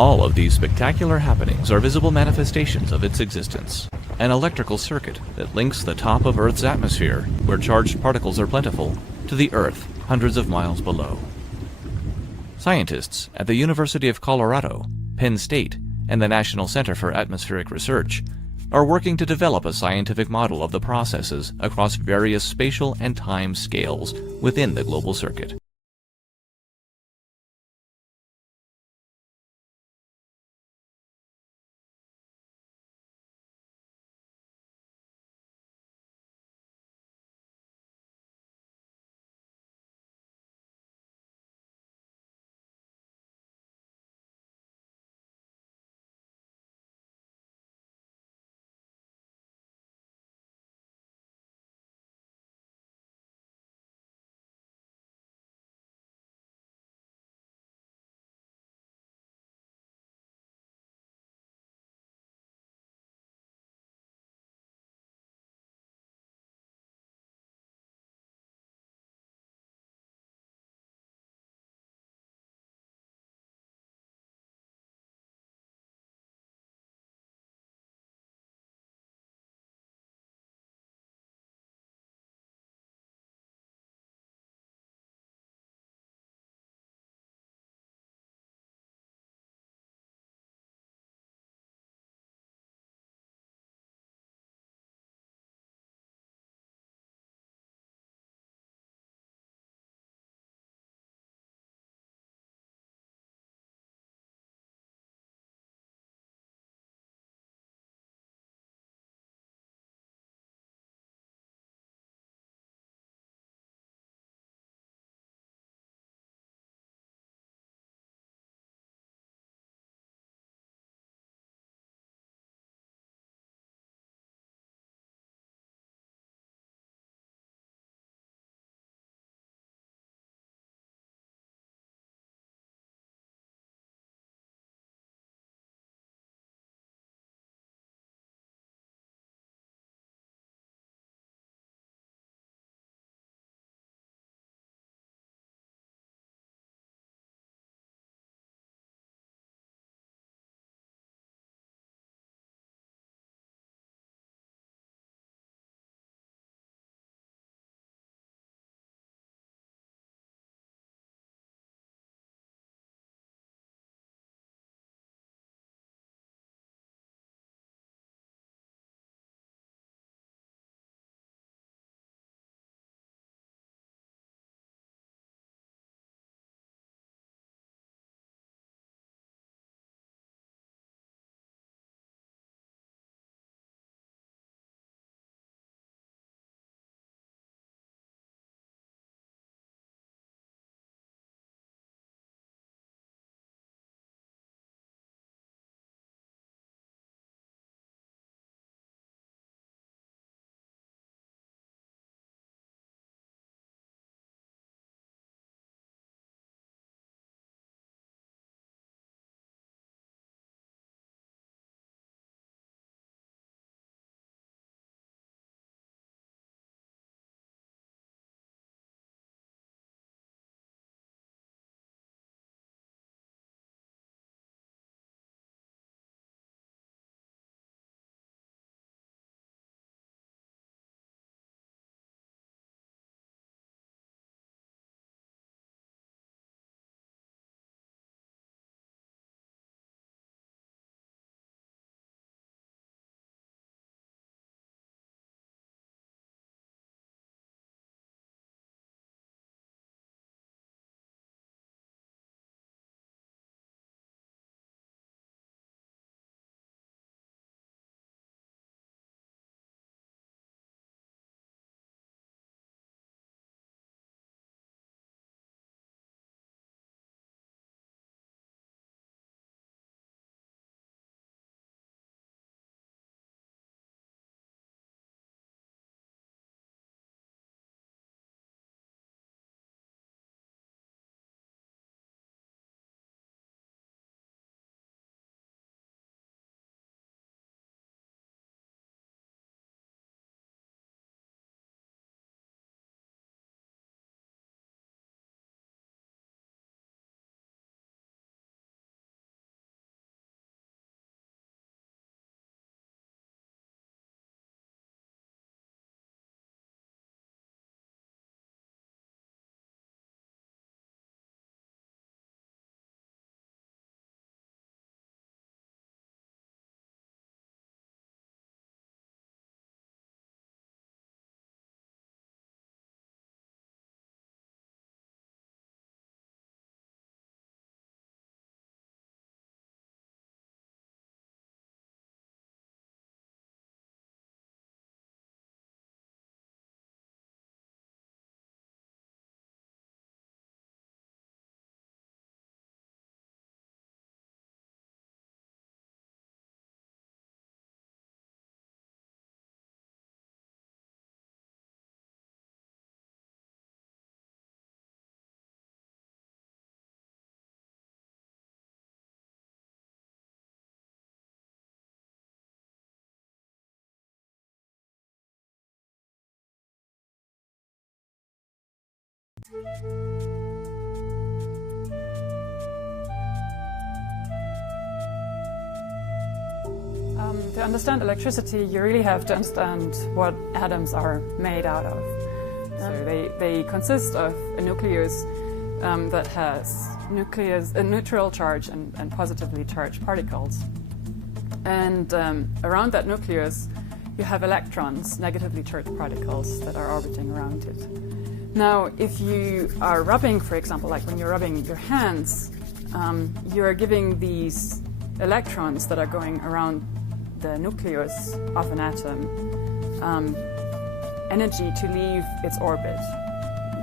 All of these spectacular happenings are visible manifestations of its existence. An electrical circuit that links the top of Earth's atmosphere, where charged particles are plentiful, to the Earth hundreds of miles below. Scientists at the University of Colorado, Penn State, and the National Center for Atmospheric Research are working to develop a scientific model of the processes across various spatial and time scales within the global circuit. To understand electricity, you really have to understand what atoms are made out of. So they consist of a nucleus that has a neutral charge and positively charged particles. And around that nucleus, you have electrons, negatively charged particles that are orbiting around it. Now, if you are rubbing, for example, like when you're rubbing your hands, you are giving these electrons that are going around the nucleus of an atom energy to leave its orbit.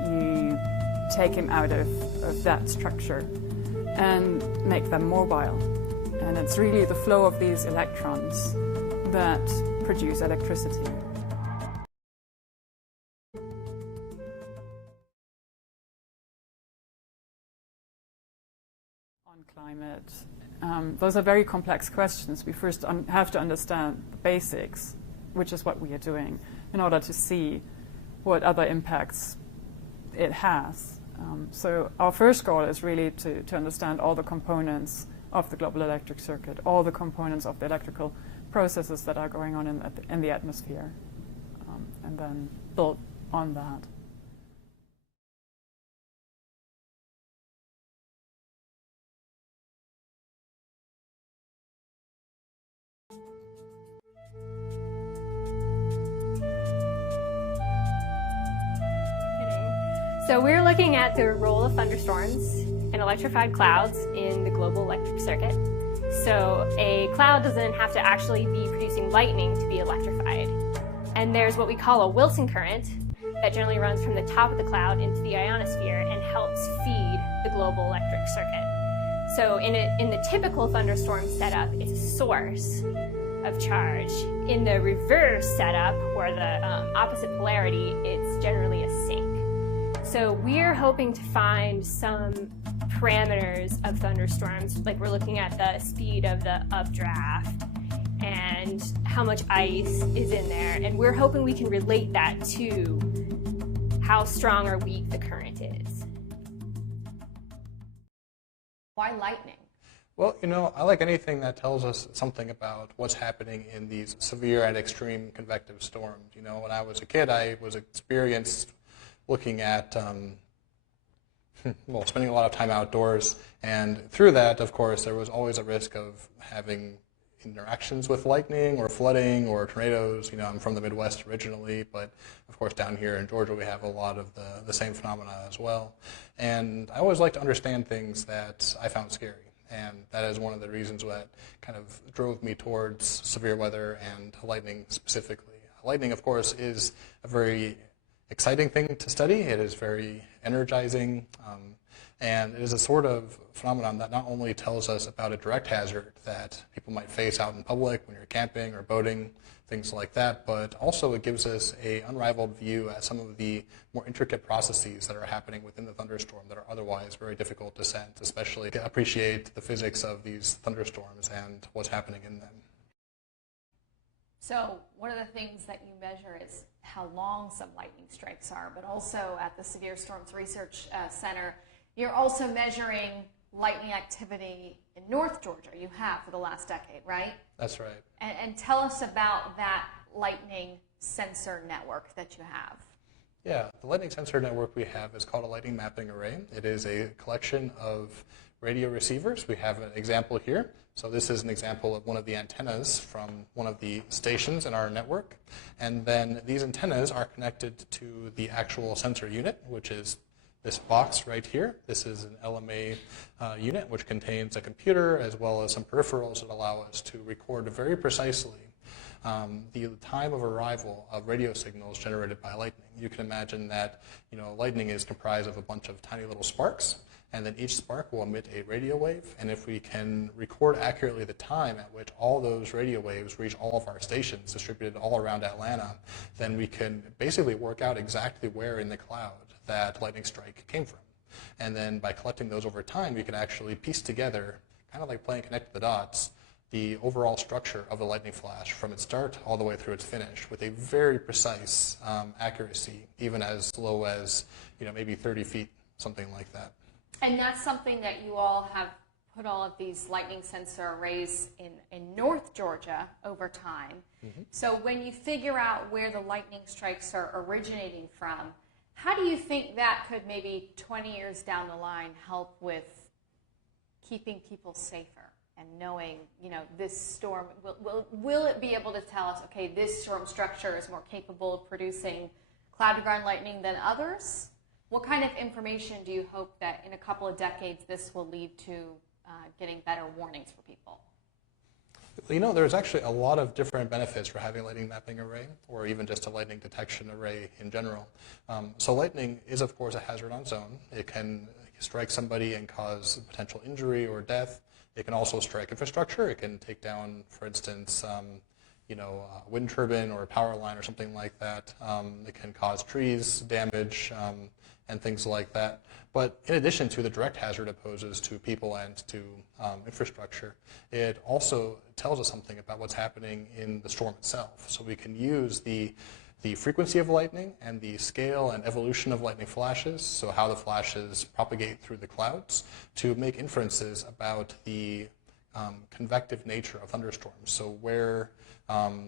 You take him out of that structure and make them mobile. And it's really the flow of these electrons that produce electricity. On climate, those are very complex questions. We first have to understand the basics, which is what we are doing, in order to see what other impacts it has. So our first goal is really to understand all the components of the global electric circuit, all the components of the electrical processes that are going on in the atmosphere, and then build on that. So we're looking at the role of thunderstorms and electrified clouds in the global electric circuit. So a cloud doesn't have to actually be producing lightning to be electrified. And there's what we call a Wilson current that generally runs from the top of the cloud into the ionosphere and helps feed the global electric circuit. So in the typical thunderstorm setup, it's a source of charge. In the reverse setup, or the opposite polarity, it's generally a sink. So we're hoping to find some parameters of thunderstorms, like we're looking at the speed of the updraft and how much ice is in there, and we're hoping we can relate that to how strong or weak the current is. Why lightning? Well, you know, I like anything that tells us something about what's happening in these severe and extreme convective storms. You know, when I was a kid, I was experienced looking at, well, spending a lot of time outdoors. And through that, of course, there was always a risk of having interactions with lightning or flooding or tornadoes. You know, I'm from the Midwest originally, but of course down here in Georgia we have a lot of the same phenomena as well. And I always like to understand things that I found scary. And that is one of the reasons that kind of drove me towards severe weather and lightning specifically. Lightning, of course, is a very exciting thing to study. It is very energizing, and it is a sort of phenomenon that not only tells us about a direct hazard that people might face out in public when you're camping or boating, things like that, but also it gives us an unrivaled view at some of the more intricate processes that are happening within the thunderstorm that are otherwise very difficult to sense, especially to appreciate the physics of these thunderstorms and what's happening in them. So one of the things that you measure is how long some lightning strikes are, but also at the Severe Storms Research Center, you're also measuring lightning activity in North Georgia. You have for the last decade, right? That's right. And tell us about that lightning sensor network that you have. Yeah, the lightning sensor network we have is called a lightning mapping array. It is a collection of radio receivers. We have an example here. So this is an example of one of the antennas from one of the stations in our network. And then these antennas are connected to the actual sensor unit, which is this box right here. This is an LMA unit, which contains a computer as well as some peripherals that allow us to record very precisely the time of arrival of radio signals generated by lightning. You can imagine that, you know, lightning is comprised of a bunch of tiny little sparks, and then each spark will emit a radio wave. And if we can record accurately the time at which all those radio waves reach all of our stations distributed all around Atlanta, then we can basically work out exactly where in the cloud that lightning strike came from. And then by collecting those over time, you can actually piece together, kind of like playing connect the dots, the overall structure of the lightning flash from its start all the way through its finish with a very precise accuracy, even as low as maybe 30 feet, something like that. And that's something that you all have put all of these lightning sensor arrays in North Georgia over time. Mm-hmm. So when you figure out where the lightning strikes are originating from, how do you think that could maybe 20 years down the line help with keeping people safer and knowing, this storm, will it be able to tell us, okay, this storm structure is more capable of producing cloud-to-ground lightning than others? What kind of information do you hope that in a couple of decades this will lead to getting better warnings for people? There's actually a lot of different benefits for having a lightning mapping array, or even just a lightning detection array in general. So lightning is, of course, a hazard on its own. It can strike somebody and cause potential injury or death. It can also strike infrastructure. It can take down, for instance, a wind turbine or a power line or something like that. It can cause trees damage and things like that. But in addition to the direct hazard it poses to people and to infrastructure, it also tells us something about what's happening in the storm itself. So we can use the frequency of lightning and the scale and evolution of lightning flashes, so how the flashes propagate through the clouds, to make inferences about the convective nature of thunderstorms. So where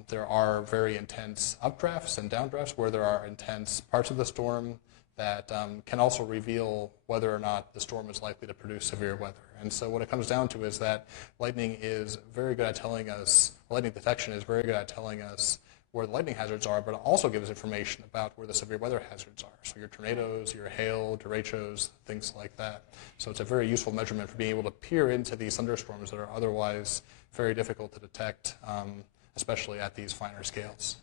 there are very intense updrafts and downdrafts, where there are intense parts of the storm that can also reveal whether or not the storm is likely to produce severe weather. And so what it comes down to is that lightning is very good at telling us, lightning detection is very good at telling us where the lightning hazards are, but it also gives information about where the severe weather hazards are. So your tornadoes, your hail, derechos, things like that. So it's a very useful measurement for being able to peer into these thunderstorms that are otherwise very difficult to detect, especially at these finer scales.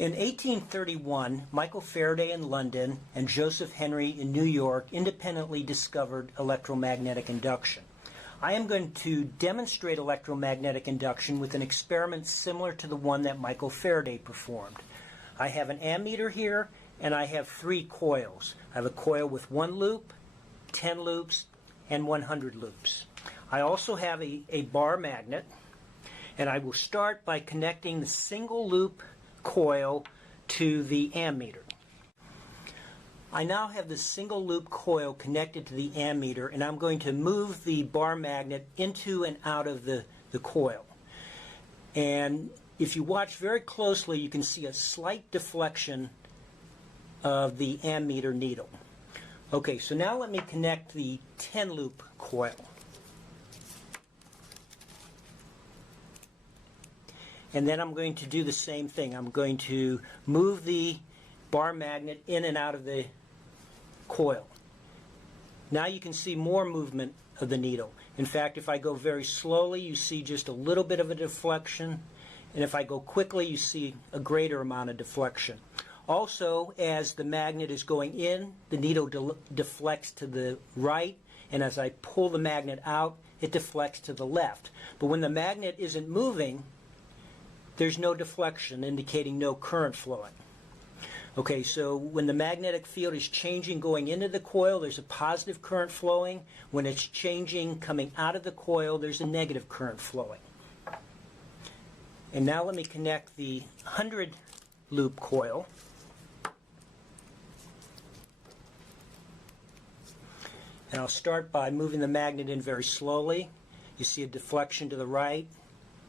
In 1831, Michael Faraday in London and Joseph Henry in New York independently discovered electromagnetic induction. I am going to demonstrate electromagnetic induction with an experiment similar to the one that Michael Faraday performed. I have an ammeter here, and I have 3 coils. I have a coil with 1 loop, 10 loops, and 100 loops. I also have a bar magnet, and I will start by connecting the single loop coil to the ammeter. I now have the single loop coil connected to the ammeter, and I'm going to move the bar magnet into and out of the coil. And if you watch very closely, you can see a slight deflection of the ammeter needle. Okay, so now let me connect the 10 loop coil. And then I'm going to do the same thing. I'm going to move the bar magnet in and out of the coil. Now you can see more movement of the needle. In fact, if I go very slowly, you see just a little bit of a deflection. And if I go quickly, you see a greater amount of deflection. Also, as the magnet is going in, the needle deflects to the right. And as I pull the magnet out, it deflects to the left. But when the magnet isn't moving, there's no deflection, indicating no current flowing. Okay, so when the magnetic field is changing going into the coil, there's a positive current flowing. When it's changing coming out of the coil, there's a negative current flowing. And now let me connect the 100 loop coil. And I'll start by moving the magnet in very slowly. You see a deflection to the right,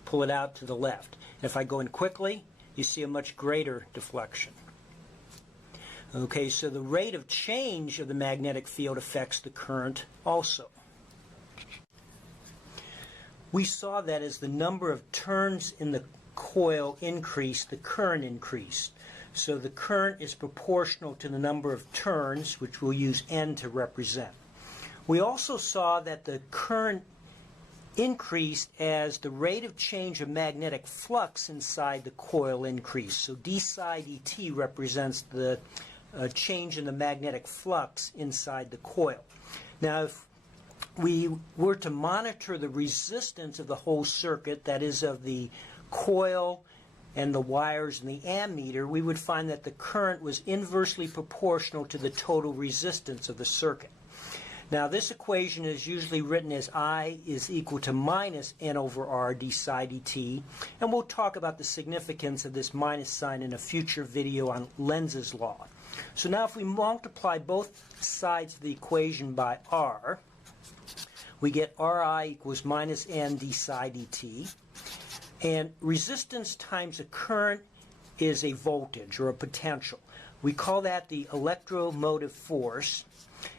pull it out to the left. If I go in quickly, you see a much greater deflection. Okay, so the rate of change of the magnetic field affects the current also. We saw that as the number of turns in the coil increased, the current increased. So the current is proportional to the number of turns, which we'll use N to represent. We also saw that the current increased as the rate of change of magnetic flux inside the coil increased. So d psi dt represents the change in the magnetic flux inside the coil. Now, if we were to monitor the resistance of the whole circuit, that is of the coil and the wires and the ammeter, we would find that the current was inversely proportional to the total resistance of the circuit. Now, this equation is usually written as I is equal to minus n over r d psi dt, and we'll talk about the significance of this minus sign in a future video on Lenz's law. So now if we multiply both sides of the equation by r, we get Ri equals minus n d psi dt, and resistance times a current is a voltage or a potential. We call that the electromotive force.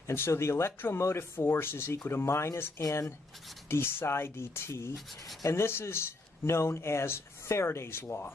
And so the electromotive force is equal to minus n d psi dt, and this is known as Faraday's law.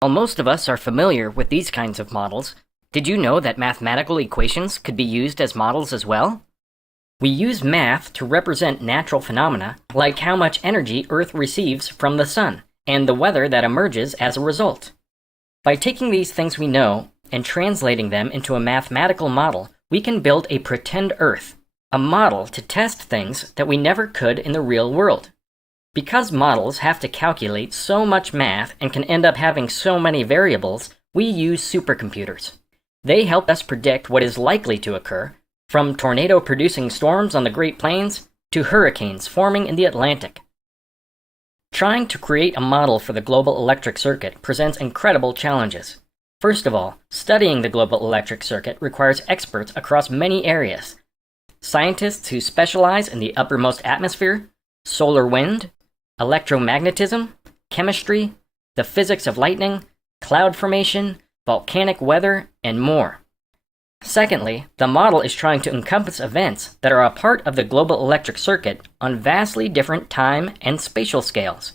While most of us are familiar with these kinds of models, did you know that mathematical equations could be used as models as well? We use math to represent natural phenomena, like how much energy Earth receives from the sun, and the weather that emerges as a result. By taking these things we know and translating them into a mathematical model, we can build a pretend Earth, a model to test things that we never could in the real world. Because models have to calculate so much math and can end up having so many variables, we use supercomputers. They help us predict what is likely to occur, from tornado-producing storms on the Great Plains to hurricanes forming in the Atlantic. Trying to create a model for the global electric circuit presents incredible challenges. First of all, studying the global electric circuit requires experts across many areas. Scientists who specialize in the uppermost atmosphere, solar wind, electromagnetism, chemistry, the physics of lightning, cloud formation, volcanic weather, and more. Secondly, the model is trying to encompass events that are a part of the global electric circuit on vastly different time and spatial scales.